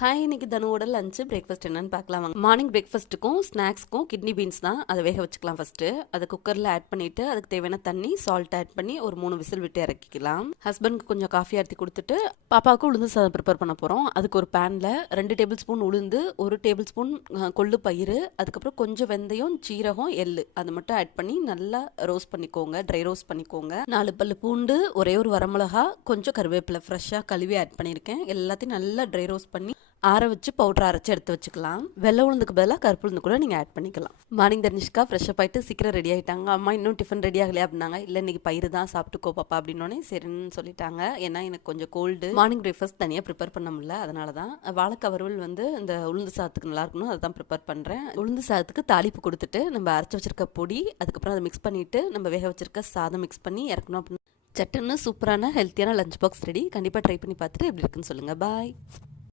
Hi இன்னைக்கு தனுவோட lunch breakfast என்னன்னு பார்க்கலாம். வாங்க. மார்னிங் பிரேக்ஃபாஸ்ட்டுக்கும் ஸ்நாக்ஸ்க்கும் கிட்னி பீன்ஸ் தான் அதை வேக வச்சுக்கலாம் ஃபர்ஸ்ட்டு அதை குக்கரில் ஆட் பண்ணிவிட்டு அதுக்கு தேவையான தண்ணி சால்ட் ஆட் பண்ணி ஒரு மூணு விசில் விட்டு இறக்கிக்கலாம். ஹஸ்பண்ட்க்கு கொஞ்சம் காஃபி ஆர்த்தி கொடுத்துட்டு பாப்பாவுக்கு உளுந்து சாதம் ப்ரிப்பேர் பண்ண போகிறோம் அதுக்கு ஒரு பேனில் ரெண்டு டேபிள் ஸ்பூன் உளுந்து ஒரு டேபிள் ஸ்பூன் கொள்ளு பயிறு அதுக்கப்புறம் கொஞ்சம் வெந்தயம் சீரகம் எள்ளு. அதை மட்டும் ஆட் பண்ணி நல்லா ரோஸ்ட் பண்ணிக்கோங்க ட்ரை ரோஸ்ட் பண்ணிக்கோங்க. நாலு பல்லு பூண்டு ஒரே ஒரு வரமிளகா கொஞ்சம் கருவேப்பிலை ஃப்ரெஷ்ஷாக கழுவி ஆட் பண்ணியிருக்கேன். எல்லாத்தையும் நல்லா ட்ரை ரோஸ்ட் பண்ணி ஆற வச்சு பவுடர் அரைச்சி எடுத்து வச்சுக்கலாம். வெள்ளை உளுந்துக்கு பதிலாக கருப்பு உளுந்து கூட நீங்கள் ஆட் பண்ணிக்கலாம். மார்னிங் தர்னிஷ்கா ஃப்ரெஷ்ஷப் ஆகிட்டு சீக்கிரம் ரெடி ஆகிட்டாங்க அம்மா இன்னும் டிஃபன் ரெடி ஆகலையா அப்படின்னாங்க. இல்லை இன்னைக்கு பயிர் தான் சாப்பிட்டுக்கோ பாப்பா அப்படின்னோடனே சரின்னு சொல்லிட்டாங்க. ஏன்னா எனக்கு கொஞ்சம் கோல்டு மார்னிங் பிரேக்ஃபாஸ்ட் தனியாக ப்ரிப்பேர் பண்ண முடியல. அதனால தான் வாழைக்காய் வறுவல் வந்து இந்த உளுந்து சாதத்துக்கு நல்லா இருக்கணும். அதை தான் ப்ரிப்பேர் பண்ணுறேன் உளுந்து சாதத்துக்கு தாளிப்பு கொடுத்துட்டு நம்ம அரைச்சி வச்சிருக்க பொடி அதுக்கப்புறம் அதை மிக்ஸ் பண்ணிவிட்டு நம்ம வேக வச்சிருக்க சாதம் மிக்ஸ் பண்ணி இறக்கணும் அப்படின்னு. சட்டுன்னு சூப்பரான ஹெல்த்தியான லஞ்ச் பாக்ஸ் ரெடி கண்டிப்பாக ட்ரை பண்ணி பார்த்துட்டு எப்படி இருக்குன்னு சொல்லுங்கள் பாய்